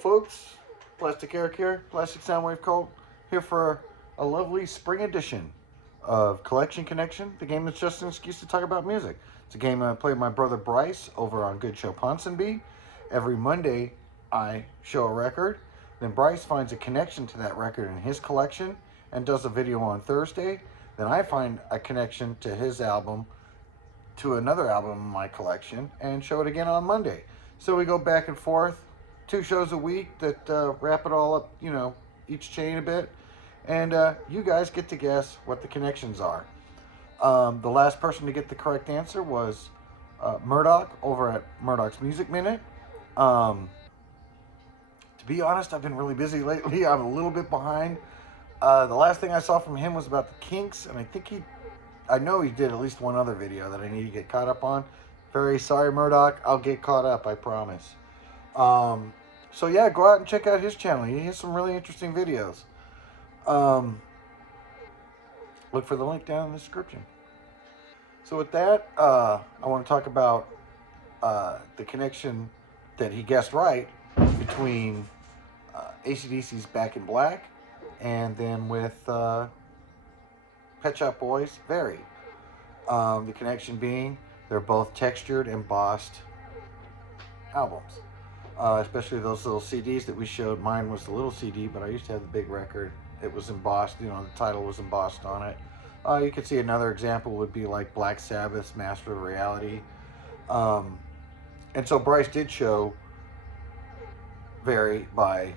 folks, Plastic Eric here, Plastic Soundwave Cult, here for a lovely spring edition of Collection Connection, the game that's just an excuse to talk about music. It's a game I play with my brother Bryce over on Good Show Ponsonby. Every Monday, I show a record, then Bryce finds a connection to that record in his collection and does a video on Thursday. Then I find a connection to his album, to another album in my collection, and show it again on Monday. So we go back and forth, 2 shows a week that wrap it all up, each chain a bit. And you guys get to guess what the connections are. The last person to get the correct answer was Murdoch over at Murdoch's Music Minute. To be honest, I've been really busy lately. I'm a little bit behind. The last thing I saw from him was about the Kinks, and I know he did at least one other video that I need to get caught up on. Very sorry, Murdoch. I'll get caught up, I promise. So yeah, go out and check out his channel. He has some really interesting videos. Look for the link down in the description. So with that, I want to talk about the connection that he guessed right between AC/DC's Back in Black and then with Pet Shop Boys' Very. The connection being they're both textured, embossed albums. Especially those little CDs that we showed. Mine was the little CD, but I used to have the big record. It was embossed, the title was embossed on it. You could see another example would be like Black Sabbath's Master of Reality. And so Bryce did show Very by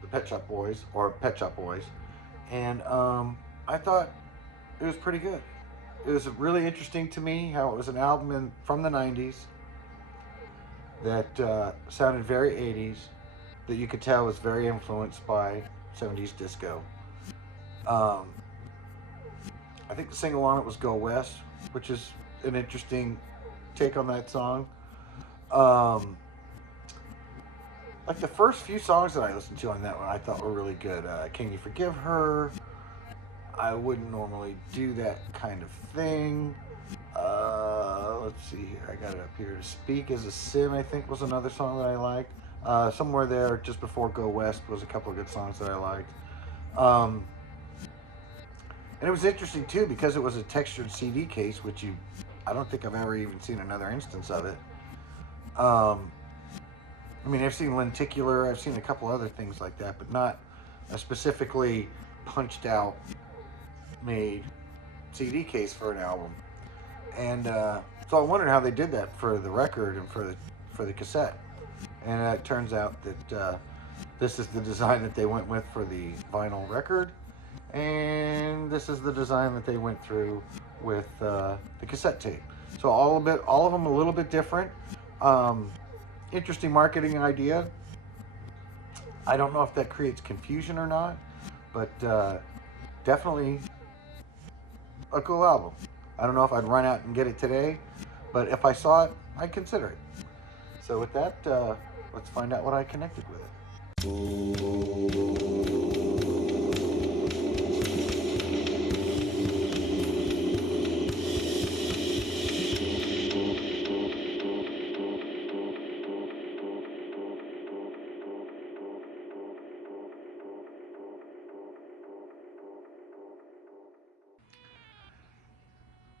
the Pet Shop Boys, or Pet Shop Boys. And I thought it was pretty good. It was really interesting to me how it was an album from the 90s that sounded very 80s, that you could tell was very influenced by 70s disco. I think the single on it was Go West, which is an interesting take on that song. Like the first few songs that I listened to on that one I thought were really good. Can You Forgive Her? I wouldn't normally do that kind of thing. Let's see here. I got it up here. Speak Is a Sin, I think, was another song that I liked. Somewhere there, just before Go West, was a couple of good songs that I liked. And it was interesting, too, because it was a textured CD case, which I don't think I've ever even seen another instance of it. I mean, I've seen lenticular, I've seen a couple other things like that, but not a specifically punched out made CD case for an album. And so I wondered how they did that for the record and for the cassette. And it turns out that this is the design that they went with for the vinyl record, and this is the design that they went through with the cassette tape. So all of them a little bit different. Interesting marketing idea. I don't know if that creates confusion or not, but definitely a cool album. I don't know if I'd run out and get it today, but if I saw it, I'd consider it. So with that, let's find out what I connected with it.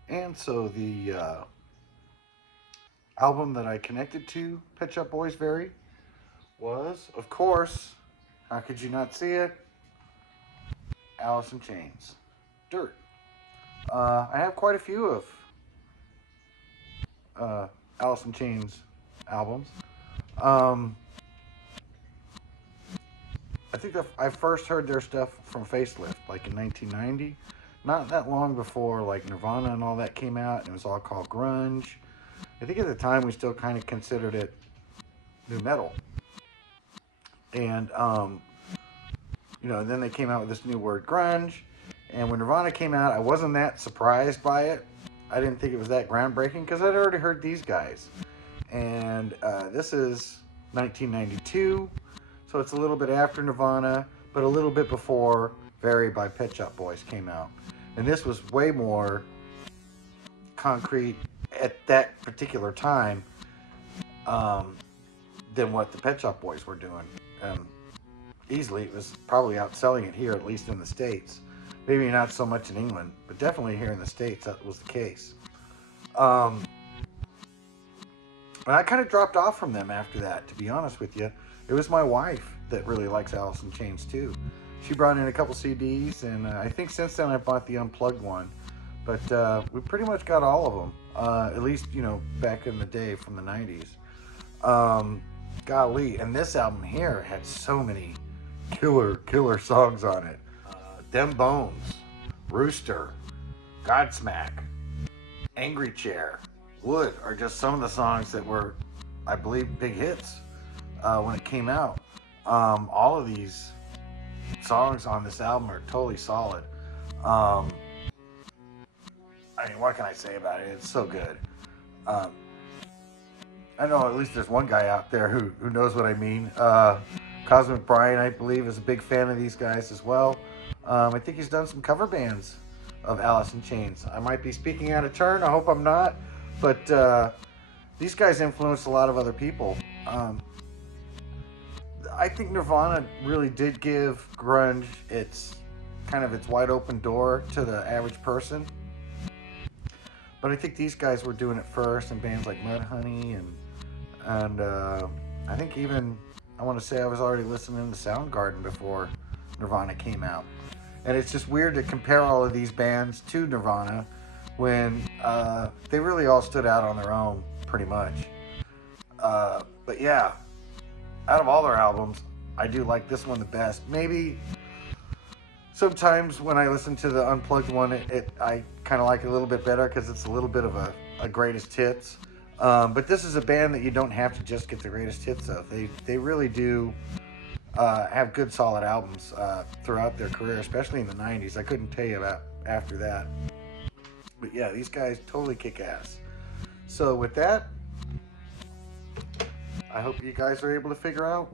And so the album that I connected to Pet Shop Boys Very was, of course, how could you not see it? Alice in Chains, Dirt. I have quite a few of Alice in Chains albums. I think that I first heard their stuff from Facelift, like in 1990. Not that long before like Nirvana and all that came out, and it was all called grunge. I think at the time we still kind of considered it new metal. And then they came out with this new word, grunge. And when Nirvana came out, I wasn't that surprised by it. I didn't think it was that groundbreaking because I'd already heard these guys. And this is 1992, so it's a little bit after Nirvana, but a little bit before Very by Pet Shop Boys came out. And this was way more concrete at that particular time than what the Pet Shop Boys were doing. Easily, it was probably outselling it here, at least in the States. Maybe not so much in England, but definitely here in the States, that was the case. And I kind of dropped off from them after that, to be honest with you. It was my wife that really likes Alice in Chains too. She brought in a couple CDs, and I think since then I bought the unplugged one. But we pretty much got all of them, at least, you know, back in the day from the 90s. Golly, and this album here had so many killer songs on it. Them Bones, Rooster, Godsmack, Angry Chair, Wood are just some of the songs that were, I believe, big hits when it came out. All of these songs on this album are totally solid. I mean, what can I say about it? It's so good. I know at least there's one guy out there who knows what I mean. Cosmic Brian, I believe, is a big fan of these guys as well. I think he's done some cover bands of Alice in Chains. I might be speaking out of turn. I hope I'm not. But these guys influenced a lot of other people. I think Nirvana really did give grunge its wide open door to the average person. But I think these guys were doing it first, and bands like Mudhoney and I think even, I want to say I was already listening to Soundgarden before Nirvana came out. And it's just weird to compare all of these bands to Nirvana when they really all stood out on their own, pretty much. But yeah, out of all their albums, I do like this one the best. Maybe sometimes when I listen to the unplugged one, I kind of like it a little bit better because it's a little bit of a greatest hits. But this is a band that you don't have to just get the greatest hits of. They really do have good solid albums throughout their career, especially in the 90s. I couldn't tell you about after that. But yeah, these guys totally kick ass. So with that, I hope you guys are able to figure out